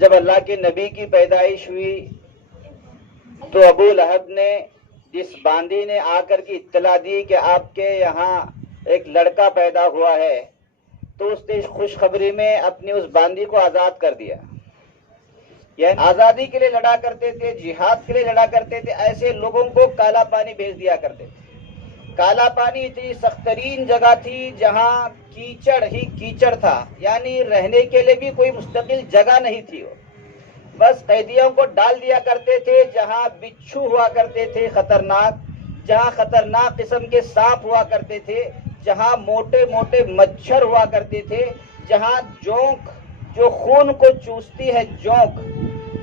جب اللہ کے نبی کی پیدائش ہوئی تو ابو لہب نے، جس باندی نے آ کر کی اطلاع دی کہ آپ کے یہاں ایک لڑکا پیدا ہوا ہے، تو اس نے اس خوشخبری میں اپنی اس باندی کو آزاد کر دیا. یعنی آزادی کے لیے لڑا کرتے تھے، جہاد کے لیے لڑا کرتے تھے، ایسے لوگوں کو کالا پانی بھیج دیا کرتے تھے. کالا پانی اتنی سخت ترین جگہ تھی جہاں کیچڑ ہی کیچڑ تھا، یعنی رہنے کے لیے بھی کوئی مستقل جگہ نہیں تھی. بس قیدیوں کو ڈال دیا کرتے تھے جہاں بچھو ہوا کرتے تھے خطرناک، جہاں خطرناک قسم کے سانپ ہوا کرتے تھے، جہاں موٹے موٹے مچھر ہوا کرتے تھے، جہاں جونک جو خون کو چوستی ہے، جونک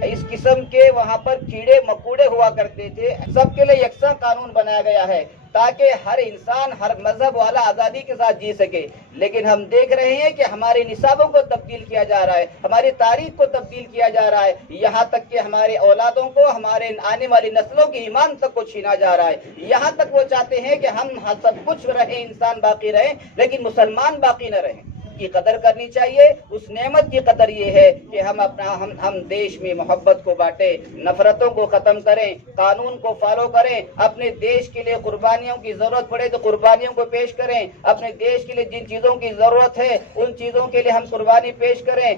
اس قسم کے وہاں پر کیڑے مکوڑے ہوا کرتے تھے. سب کے لیے یکساں قانون بنایا گیا ہے تاکہ ہر انسان، ہر مذہب والا آزادی کے ساتھ جی سکے. لیکن ہم دیکھ رہے ہیں کہ ہمارے نصابوں کو تبدیل کیا جا رہا ہے، ہماری تاریخ کو تبدیل کیا جا رہا ہے، یہاں تک کہ ہمارے اولادوں کو، ہمارے آنے والی نسلوں کی ایمان تک کو چھینا جا رہا ہے. یہاں تک وہ چاہتے ہیں کہ ہم سب کچھ رہیں، انسان باقی رہیں، لیکن مسلمان باقی نہ رہیں. کی قدر کرنی چاہیے. اس نعمت کی قدر یہ ہے کہ ہم دیش میں محبت کو بانٹیں، نفرتوں کو ختم کریں، قانون کو فالو کریں، اپنے دیش کے لیے قربانیوں کی ضرورت پڑے تو قربانیوں کو پیش کریں، اپنے دیش کے لیے جن چیزوں کی ضرورت ہے ان چیزوں کے لیے ہم قربانی پیش کریں.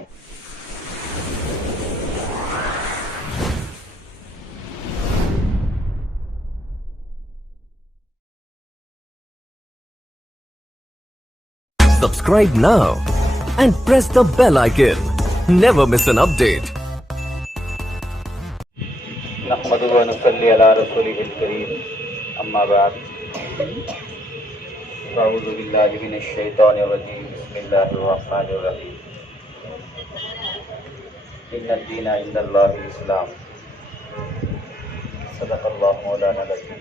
Subscribe now and press the bell icon. Never miss an update. نحمده ونصلي على رسوله الكريم اما بعد اعوذ بالله من الشيطان الرجيم بسم الله الرحمن الرحيم ان الدين عند الله الاسلام صدق الله مولانا العظيم.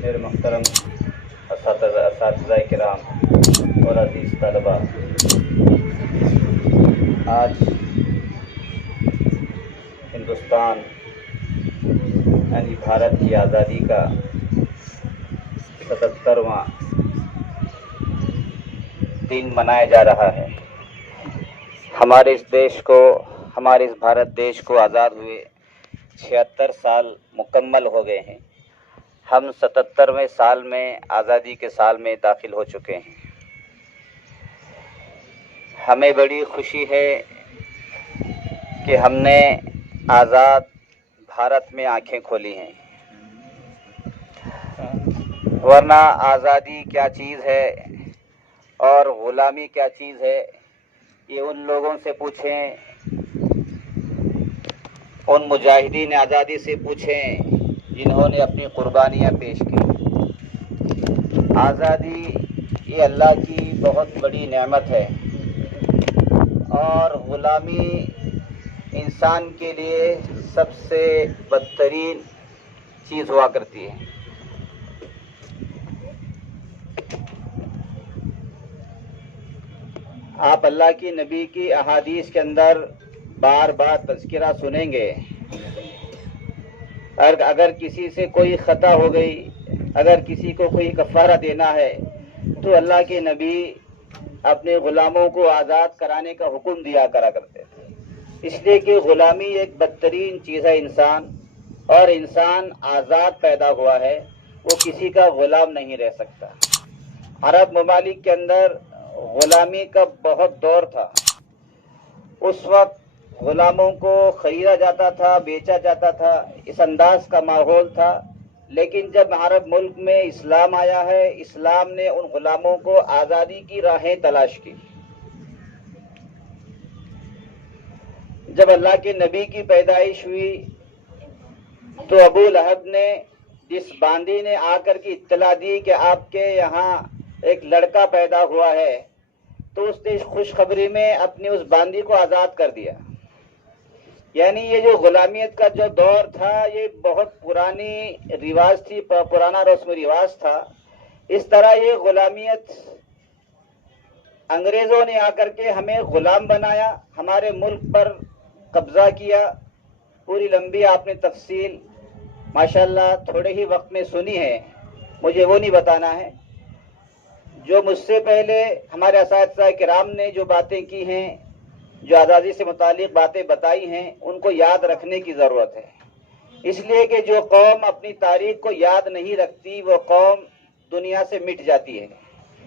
میرے محترم اساتذہ کرام اور عزیز طلباء، آج ہندوستان یعنی بھارت کی آزادی کا 77واں دن منایا جا رہا ہے. ہمارے اس دیش کو، ہمارے اس بھارت دیش کو آزاد ہوئے 76 سال مکمل ہو گئے ہیں. ہم 77ویں سال میں، آزادی کے سال میں داخل ہو چکے ہیں. ہمیں بڑی خوشی ہے کہ ہم نے آزاد بھارت میں آنکھیں کھولی ہیں، ورنہ آزادی کیا چیز ہے اور غلامی کیا چیز ہے یہ ان لوگوں سے پوچھیں، ان مجاہدین آزادی سے پوچھیں جنہوں نے اپنی قربانیاں پیش کی. آزادی یہ اللہ کی بہت بڑی نعمت ہے اور غلامی انسان کے لیے سب سے بدترین چیز ہوا کرتی ہے. آپ اللہ کی نبی کی احادیث کے اندر بار بار تذکرہ سنیں گے. اگر کسی سے کوئی خطا ہو گئی، اگر کسی کو کوئی کفارہ دینا ہے تو اللہ کے نبی اپنے غلاموں کو آزاد کرانے کا حکم دیا کرا کرتے تھے، اس لیے کہ غلامی ایک بدترین چیز ہے انسان، اور انسان آزاد پیدا ہوا ہے، وہ کسی کا غلام نہیں رہ سکتا. عرب ممالک کے اندر غلامی کا بہت دور تھا. اس وقت غلاموں کو خریدا جاتا تھا، بیچا جاتا تھا، اس انداز کا ماحول تھا. لیکن جب عرب ملک میں اسلام آیا ہے، اسلام نے ان غلاموں کو آزادی کی راہیں تلاش کی. جب اللہ کے نبی کی پیدائش ہوئی تو ابو لہب نے، جس باندی نے آ کر کی اطلاع دی کہ آپ کے یہاں ایک لڑکا پیدا ہوا ہے، تو اس نے اس خوشخبری میں اپنی اس باندی کو آزاد کر دیا. یعنی یہ جو غلامیت کا جو دور تھا یہ بہت پرانی رواج تھی، پرانا رسم و رواج تھا. اس طرح یہ غلامیت انگریزوں نے آ کر کے ہمیں غلام بنایا، ہمارے ملک پر قبضہ کیا. پوری لمبی آپ نے تفصیل ماشاءاللہ تھوڑے ہی وقت میں سنی ہے، مجھے وہ نہیں بتانا ہے. جو مجھ سے پہلے ہمارے اساتذہ کرام نے جو باتیں کی ہیں، جو آزادی سے متعلق باتیں بتائی ہیں، ان کو یاد رکھنے کی ضرورت ہے، اس لیے کہ جو قوم اپنی تاریخ کو یاد نہیں رکھتی وہ قوم دنیا سے مٹ جاتی ہے۔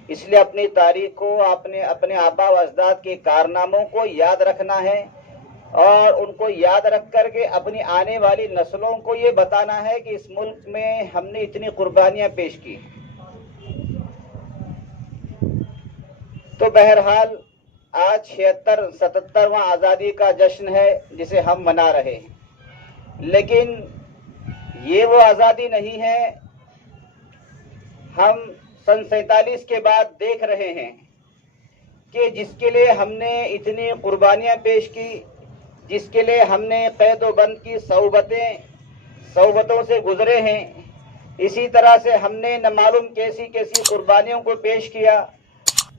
اس لیے اپنی تاریخ کو، اپنے آبا و اجداد کے کارناموں کو یاد رکھنا ہے، اور ان کو یاد رکھ کر کے اپنی آنے والی نسلوں کو یہ بتانا ہے کہ اس ملک میں ہم نے اتنی قربانیاں پیش کی۔ تو بہرحال آج 77واں آزادی کا جشن ہے جسے ہم منا رہے ہیں، لیکن یہ وہ آزادی نہیں ہے۔ ہم سن 47 کے بعد دیکھ رہے ہیں کہ جس کے لیے ہم نے اتنی قربانیاں پیش کی، جس کے لیے ہم نے قید و بند کی صعوبتوں سے گزرے ہیں، اسی طرح سے ہم نے نہ معلوم کیسی کیسی قربانیوں کو پیش کیا،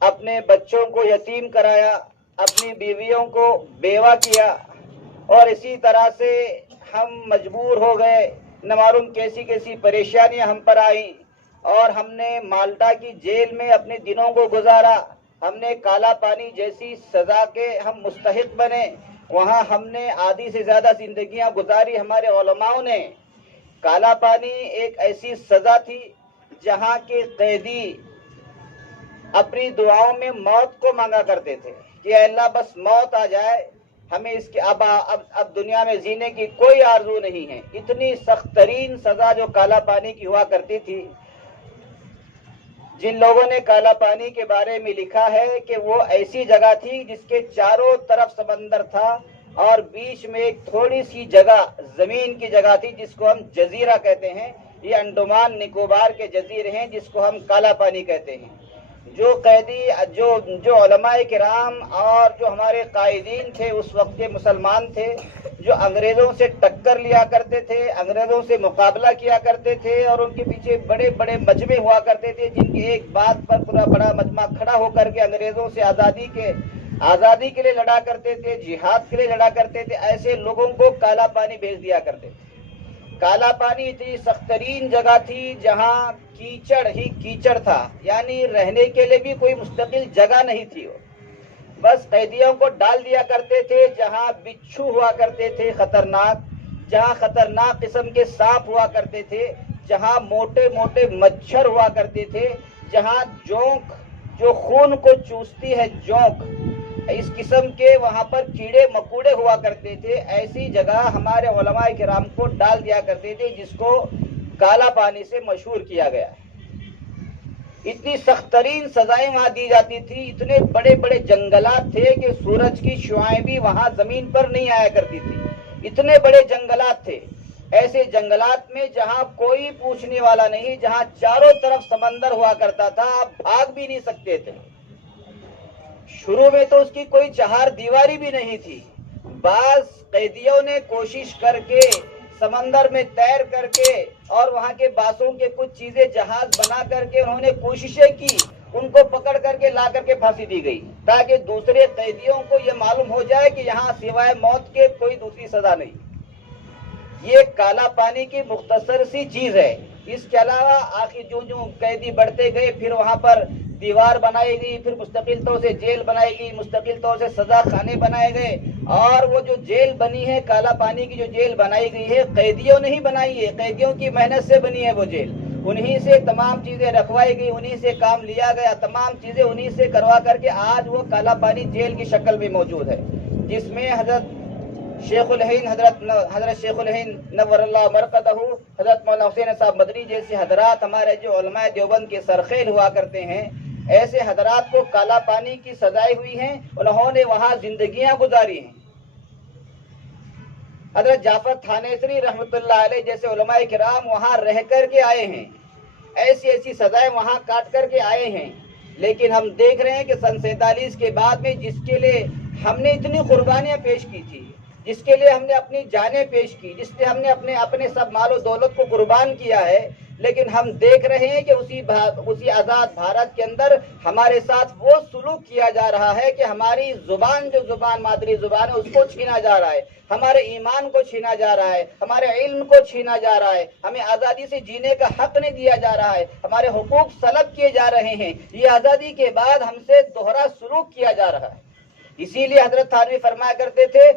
اپنے بچوں کو یتیم کرایا، اپنی بیویوں کو بیوہ کیا، اور اسی طرح سے ہم مجبور ہو گئے، نہ معلوم کیسی کیسی پریشانیاں ہم پر آئیں، اور ہم نے مالٹا کی جیل میں اپنے دنوں کو گزارا، ہم نے کالا پانی جیسی سزا کے ہم مستحق بنے، وہاں ہم نے آدھی سے زیادہ زندگیاں گزاری۔ ہمارے علماؤں نے کالا پانی ایک ایسی سزا تھی جہاں کے قیدی اپنی دعاؤں میں موت کو مانگا کرتے تھے کہ اے اللہ بس موت آ جائے، ہمیں اس کے اب دنیا میں جینے کی کوئی آرزو نہیں ہے۔ اتنی سخت ترین سزا جو کالا پانی کی ہوا کرتی تھی۔ جن لوگوں نے کالا پانی کے بارے میں لکھا ہے کہ وہ ایسی جگہ تھی جس کے چاروں طرف سمندر تھا، اور بیچ میں ایک تھوڑی سی جگہ زمین کی جگہ تھی جس کو ہم جزیرہ کہتے ہیں۔ یہ انڈمان نکوبار کے جزیرے ہیں جس کو ہم کالا پانی کہتے ہیں۔ جو قیدی جو علماء کرام اور جو ہمارے قائدین تھے اس وقت کے مسلمان تھے، جو انگریزوں سے ٹکر لیا کرتے تھے، انگریزوں سے مقابلہ کیا کرتے تھے، اور ان کے پیچھے بڑے بڑے مجمع ہوا کرتے تھے جن کی ایک بات پر پورا بڑا مجمع کھڑا ہو کر کے انگریزوں سے آزادی کے لیے لڑا کرتے تھے، جہاد کے لیے لڑا کرتے تھے، ایسے لوگوں کو کالا پانی بھیج دیا کرتے تھے۔ کالا پانی اتنی سخت ترین جگہ تھی جہاں کیچڑ ہی کیچڑ تھا، یعنی رہنے کے لیے بھی کوئی مستقل جگہ نہیں تھی۔ بس قیدیوں کو ڈال دیا کرتے تھے جہاں بچھو ہوا کرتے تھے خطرناک، جہاں خطرناک قسم کے سانپ ہوا کرتے تھے، جہاں موٹے موٹے مچھر ہوا کرتے تھے، جہاں جونک جو خون کو چوستی ہے، جونک اس قسم کے وہاں پر کیڑے مکوڑے ہوا کرتے تھے۔ ایسی جگہ ہمارے علماء کرام کو ڈال دیا کرتے تھے جس کو کالا پانی سے مشہور کیا گیا ہے۔ اتنی سخت ترین سزائیں وہاں دی جاتی تھی، اتنے بڑے بڑے جنگلات تھے کہ سورج کی شعاعیں بھی وہاں زمین پر نہیں آیا کرتی تھی، اتنے بڑے جنگلات تھے۔ ایسے جنگلات میں جہاں کوئی پوچھنے والا نہیں، جہاں چاروں طرف سمندر ہوا کرتا تھا، آپ بھاگ بھی نہیں سکتے تھے۔ شروع میں تو اس کی کوئی چہار دیواری بھی نہیں تھی۔ بعض قیدیوں نے کوشش کر کے سمندر میں تیر کر کے اور وہاں کے بانسوں کے کچھ چیزیں جہاز بنا کر کے انہوں نے کوششیں کی، ان کو پکڑ کر کے لا کر کے پھانسی دی گئی تاکہ دوسرے قیدیوں کو یہ معلوم ہو جائے کہ یہاں سوائے موت کے کوئی دوسری سزا نہیں۔ یہ کالا پانی کی مختصر سی چیز ہے۔ اس کے علاوہ آخر جو قیدی بڑھتے گئے، پھر وہاں پر دیوار بنائی گئی، پھر مستقل طور سے جیل بنائی گئی، مستقل طور سے سزا خانے بنائے گئے، اور وہ جو جیل بنی ہے کالا پانی کی جو جیل بنائی گئی ہے قیدیوں نے ہی بنائی ہے، قیدیوں کی محنت سے بنی ہے وہ جیل، انہی سے تمام چیزیں رکھوائی گئی، انہی سے کام لیا گیا، تمام چیزیں انہی سے کروا کر کے آج وہ کالا پانی جیل کی شکل میں موجود ہے، جس میں حضرت شیخ الہند نور اللہ مرقدہ، حضرت مولانا حسین صاحب مدنی جیسے حضرات ہمارے جو علماء دیوبند کے سرخیل ہوا کرتے ہیں، ایسے حضرات کو کالا پانی کی سزائیں ہوئی ہیں، انہوں نے وہاں زندگیاں گزاری ہیں۔ حضرت جعفر تھانیسری رحمۃ اللہ علیہ جیسے علماء کرام وہاں رہ کر کے آئے ہیں، ایسی ایسی سزائیں وہاں کاٹ کر کے آئے ہیں، لیکن ہم دیکھ رہے ہیں کہ سن 47 کے بعد میں جس کے لیے ہم نے اتنی قربانیاں پیش کی تھی، جس کے لیے ہم نے اپنی جانیں پیش کی، جس سے ہم نے اپنے سب مال و دولت کو قربان کیا ہے، لیکن ہم دیکھ رہے ہیں کہ اسی آزاد بھارت کے اندر ہمارے ساتھ وہ سلوک کیا جا رہا ہے کہ ہماری زبان جو زبان مادری زبان ہے اس کو چھینا جا رہا ہے، ہمارے ایمان کو چھینا جا رہا ہے، ہمارے علم کو چھینا جا رہا ہے، ہمیں آزادی سے جینے کا حق نہیں دیا جا رہا ہے، ہمارے حقوق سلب کیے جا رہے ہیں، یہ آزادی کے بعد ہم سے دوہرا سلوک کیا جا رہا ہے۔ اسی لیے حضرت تھانوی فرمایا کرتے تھے،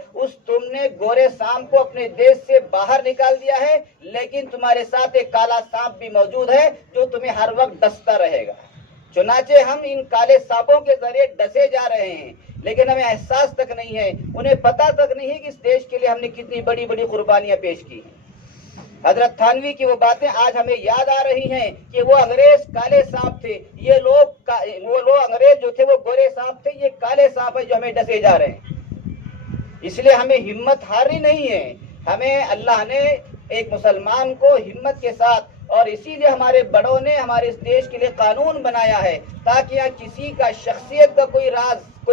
تم نے گورے سانپ کو اپنے دیش سے باہر نکال دیا ہے، لیکن تمہارے ساتھ ایک کالا سانپ بھی موجود ہے جو تمہیں ہر وقت ڈستا رہے گا۔ چنانچہ ہم ان کالے سانپوں کے ذریعے ڈسے جا رہے ہیں، لیکن ہمیں احساس تک نہیں ہے، انہیں پتہ تک نہیں ہے کہ اس دیش کے لیے ہم نے کتنی بڑی بڑی قربانیاں پیش کی ہیں۔ حضرت تھانوی کی وہ باتیں آج ہمیں یاد آ رہی ہیں کہ وہ انگریز کالے سانپ تھے، وہ لوگ انگریز جو تھے وہ گورے سانپ تھے، یہ کالے سانپ ہیں جو ہمیں ڈسے جا رہے ہیں۔ اس لیے ہمیں ہمت ہارنی نہیں ہے، ہمیں اللہ نے ایک مسلمان کو ہمت کے ساتھ، اور اسی لیے ہمارے بڑوں نے ہمارے اس دیش کے لیے قانون بنایا ہے تاکہ یہاں کسی کا شخصیت کا کوئی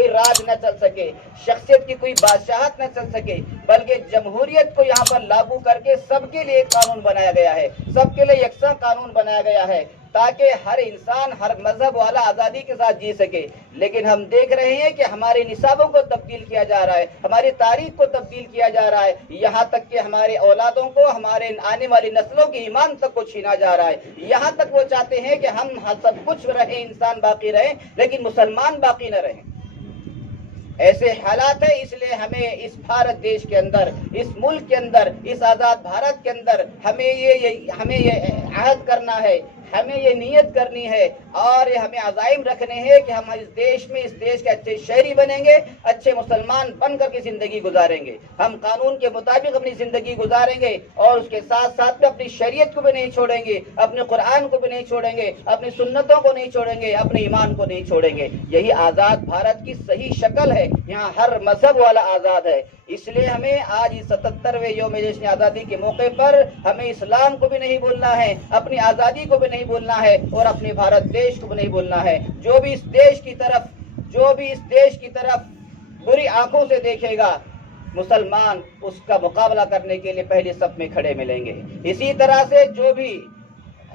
راج نہ چل سکے، شخصیت کی کوئی بادشاہت نہ چل سکے، بلکہ جمہوریت کو یہاں پر لاگو کر کے سب کے لیے قانون بنایا گیا ہے، سب کے لیے یکساں قانون بنایا گیا ہے تاکہ ہر انسان ہر مذہب والا آزادی کے ساتھ جی سکے۔ لیکن ہم دیکھ رہے ہیں کہ ہمارے نصابوں کو تبدیل کیا جا رہا ہے، ہماری تاریخ کو تبدیل کیا جا رہا ہے، یہاں تک کہ ہمارے اولادوں کو، ہمارے آنے والی نسلوں کے ایمان تک کو چھینا جا رہا ہے۔ یہاں تک وہ چاہتے ہیں کہ ہم سب کچھ رہیں، انسان باقی رہیں لیکن مسلمان باقی نہ رہیں۔ ایسے حالات ہیں، اس لیے ہمیں اس بھارت دیش کے اندر، اس ملک کے اندر، اس آزاد بھارت کے اندر ہمیں یہ عہد کرنا ہے، ہمیں یہ نیت کرنی ہے اور ہمیں عزائم رکھنے ہیں کہ ہم اس دیش کے اچھے شہری بنیں گے، اچھے مسلمان بن کر کے زندگی گزاریں گے، ہم قانون کے مطابق اپنی زندگی گزاریں گے اور اس کے ساتھ ساتھ میں اپنی شریعت کو بھی نہیں چھوڑیں گے، اپنے قرآن کو بھی نہیں چھوڑیں گے، اپنی سنتوں کو نہیں چھوڑیں گے، اپنے ایمان کو نہیں چھوڑیں گے۔ یہی آزاد بھارت کی صحیح شکل ہے، یہاں ہر مذہب والا آزاد ہے۔ اس لیے ہمیں آج اس 77ویں یوم جشن آزادی کے موقع پر ہمیں اسلام کو بھی نہیں بھولنا ہے، اپنی آزادی کو بھی نہیں بھولنا ہے اور اپنے بھارت دیش کو بھی نہیں بھولنا ہے۔ جو بھی اس دیش کی طرف بری آنکھوں سے دیکھے گا، مسلمان اس کا مقابلہ کرنے کے لیے پہلے صف میں کھڑے ملیں گے۔ اسی طرح سے جو بھی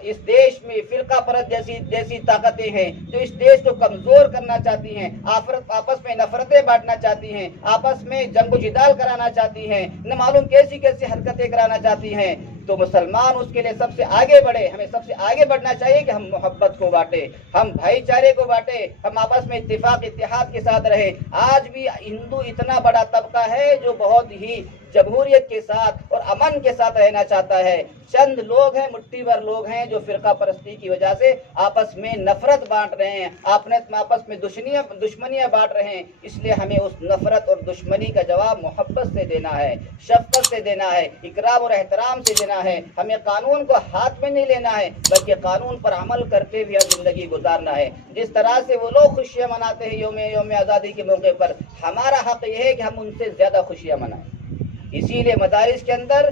اس دیش میں فرقہ پرست جیسی طاقتیں ہیں جو اس دیش کو کمزور کرنا چاہتی ہیں، آپس میں نفرتیں بانٹنا چاہتی ہیں، آپس میں جنگ و جدال کرانا چاہتی ہیں، نہ معلوم کیسی حرکتیں کرانا چاہتی ہیں، تو مسلمان اس کے لیے سب سے آگے بڑھے۔ ہمیں سب سے آگے بڑھنا چاہیے کہ ہم محبت کو بانٹے، ہم بھائی چارے کو بانٹے، ہم آپس میں اتحاد کے ساتھ رہے۔ آج بھی ہندو اتنا بڑا طبقہ ہے جو بہت ہی جمہوریت کے ساتھ اور امن کے ساتھ رہنا چاہتا ہے۔ چند لوگ ہیں، مٹھی بھر لوگ ہیں جو فرقہ پرستی کی وجہ سے آپس میں نفرت بانٹ رہے ہیں، آپس میں دشمنیاں بانٹ رہے ہیں۔ اس لیے ہمیں اس نفرت اور دشمنی کا جواب محبت سے دینا ہے، شفقت سے دینا ہے، اکرام اور احترام سے دینا ہے۔ ہمیں قانون کو ہاتھ میں نہیں لینا ہے بلکہ قانون پر عمل کرتے ہوئے زندگی گزارنا ہے۔ جس طرح سے وہ لوگ خوشیاں مناتے ہیں یوم آزادی کے موقع پر، ہمارا حق یہ ہے کہ ہم ان سے زیادہ خوشیاں منائیں۔ اسی لیے مدارس کے اندر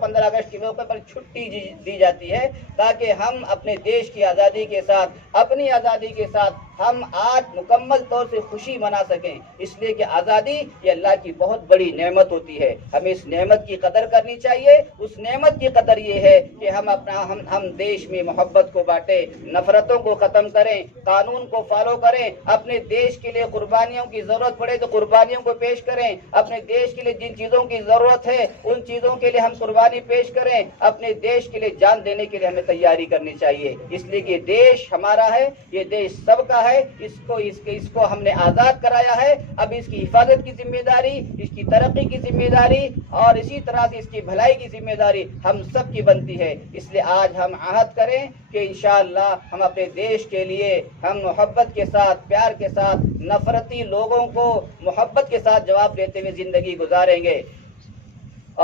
15 اگست کے موقع پر چھٹی دی جاتی ہے تاکہ ہم اپنے دیش کی آزادی کے ساتھ، اپنی آزادی کے ساتھ ہم آج مکمل طور سے خوشی منا سکیں۔ اس لیے کہ آزادی یہ اللہ کی بہت بڑی نعمت ہوتی ہے، ہمیں اس نعمت کی قدر کرنی چاہیے۔ اس نعمت کی قدر یہ ہے کہ ہم دیش میں محبت کو بانٹیں، نفرتوں کو ختم کریں، قانون کو فالو کریں، اپنے دیش کے لیے قربانیوں کی ضرورت پڑے تو قربانیوں کو پیش کریں، اپنے دیش کے لیے جن چیزوں کی ضرورت ہے ان چیزوں کے لیے ہم قربانی پیش کریں، اپنے دیش کے لیے جان دینے کے لیے ہمیں تیاری کرنی چاہیے۔ اس لیے کہ دیش ہمارا ہے، یہ دیش سب کا ہے، اس کو ہم نے آزاد کرایا ہے۔ اب اس کی حفاظت کی ذمہ داری، اس کی ترقی کی ذمہ داری اور اسی طرح سے اس کی بھلائی کی ذمہ داری ہم سب کی بنتی ہے۔ اس لیے آج ہم عہد کریں کہ انشاءاللہ ہم اپنے دیش کے لیے ہم محبت کے ساتھ، پیار کے ساتھ، نفرتی لوگوں کو محبت کے ساتھ جواب دیتے ہوئے زندگی گزاریں گے۔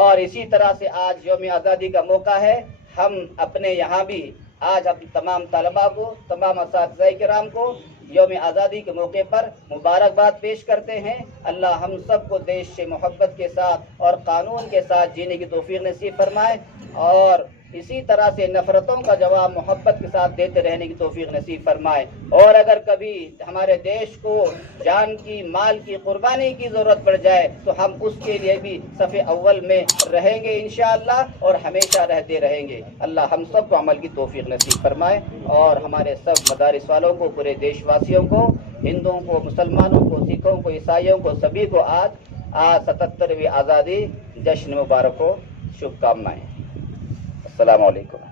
اور اسی طرح سے آج یوم آزادی کا موقع ہے، ہم اپنے یہاں بھی آج تمام طلباء کو، تمام اساتذہ کرام کو یوم آزادی کے موقع پر مبارکباد پیش کرتے ہیں۔ اللہ ہم سب کو دیش سے محبت کے ساتھ اور قانون کے ساتھ جینے کی توفیق نصیب فرمائے اور اسی طرح سے نفرتوں کا جواب محبت کے ساتھ دیتے رہنے کی توفیق نصیب فرمائے. اور اگر کبھی ہمارے دیش کو جان کی مال کی قربانی کی ضرورت پڑ جائے تو ہم اس کے لیے بھی صف اول میں رہیں گے انشاءاللہ اور ہمیشہ رہتے رہیں گے. اللہ ہم سب کو عمل کی توفیق نصیب فرمائے اور ہمارے سب مدارس والوں کو، پورے دیش واسیوں کو، ہندوؤں کو، مسلمانوں کو، سکھوں کو، عیسائیوں کو، سبھی کو آج 77ویں آزادی جشن مبارک ہو. شبھ کامنائیں. السلام علیکم.